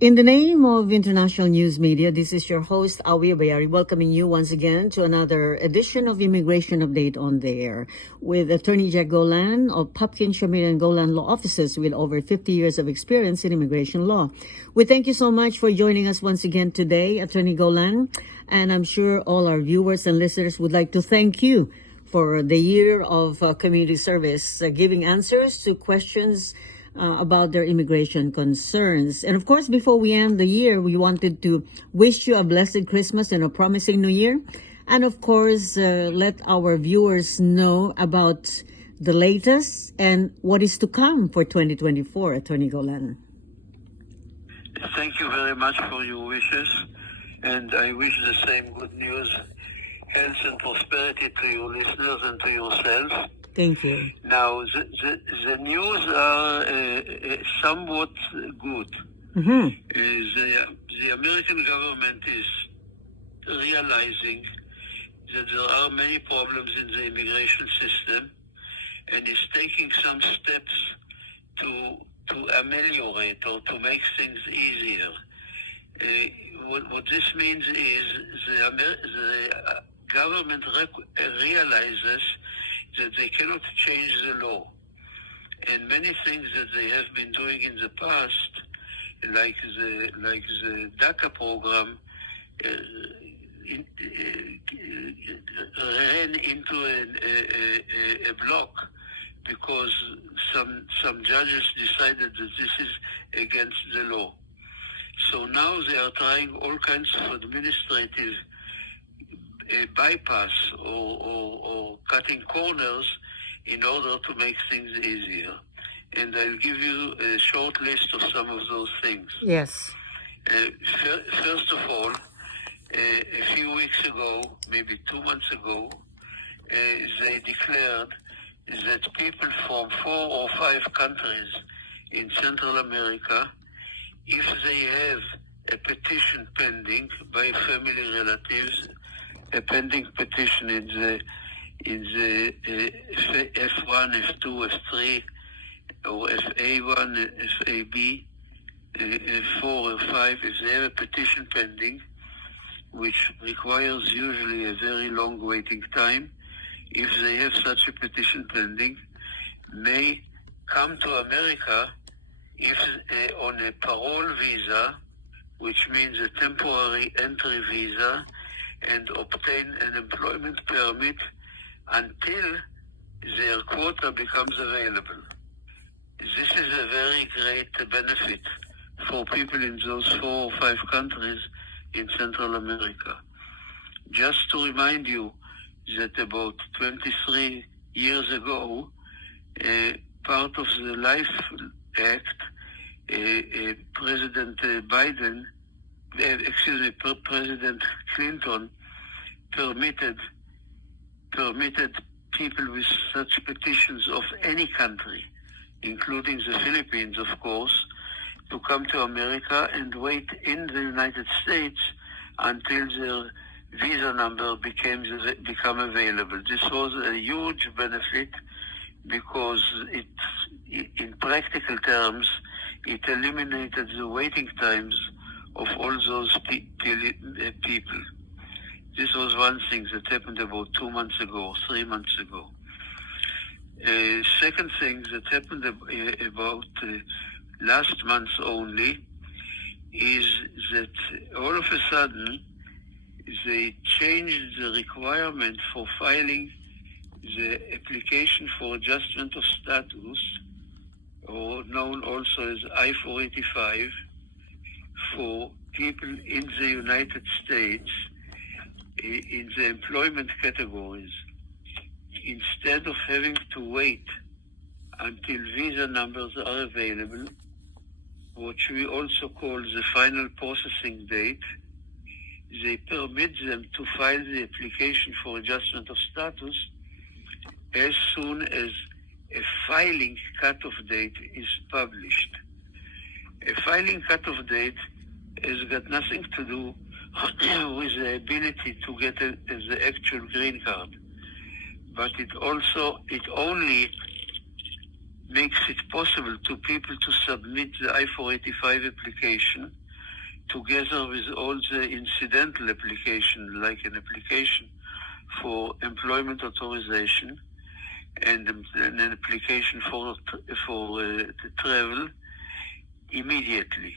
In the name of International News Media, this is your host, Awee, Abayari, welcoming you once again to another edition of Immigration Update on the Air with Atty.Jack Golan of Popkin, Shamir, and Golan law offices with over 50 years of experience in immigration law. We thank you so much for joining us once again today, Attorney Golan, and I'm sure all our viewers and listeners would like to thank you for the year of community service, giving answers to questions about their immigration concerns. And of course, before we end the year, we wanted to wish you a blessed Christmas and a promising New Year. And of course, let our viewers know about the latest and what is to come for 2024, Attorney Golan. Thank you very much for your wishes, and I wish the same good news, health and prosperity to your listeners and to yourself. Thank you. Now, the news are somewhat good. Mm-hmm. The American government is realizing that there are many problems in the immigration system and is taking some steps to ameliorate or to make things easier. What this means is the government realizes that they cannot change the law. And many things that they have been doing in the past, like the DACA program, ran into a block because some judges decided that this is against the law. So now they are trying all kinds of administrative bypass or cutting corners in order to make things easier. And I'll give you a short list of some of those things. Yes. First of all, a few weeks ago, maybe 2 months ago, they declared that people from 4 or 5 countries in Central America, if they have a petition pending by family relatives, a pending petition in the F1, F2, F3, or FA1, FAB, F4 or 5, if they have a petition pending, which requires usually a very long waiting time, if they have such a petition pending, may come to America if on a parole visa, which means a temporary entry visa, and obtain an employment permit until their quota becomes available. This is a very great benefit for people in those 4 or 5 countries in Central America. Just to remind you that about 23 years ago, part of the Life Act, President President Clinton permitted people with such petitions of any country, including the Philippines, of course, to come to America and wait in the United States until their visa number become available. This was a huge benefit because in practical terms, it eliminated the waiting times of all those people. This was one thing that happened about 2 months ago, 3 months ago. Second thing that happened about last month only is that all of a sudden they changed the requirement for filing the application for adjustment of status, or known also as I-485, for people in the United States in the employment categories. Instead of having to wait until visa numbers are available, which we also call the final processing date, they permit them to file the application for adjustment of status as soon as a filing cutoff date is published. A filing cutoff date has got nothing to do with the ability to get the actual green card, but it only makes it possible to people to submit the I-485 application together with all the incidental application, like an application for employment authorization and an application for travel, immediately.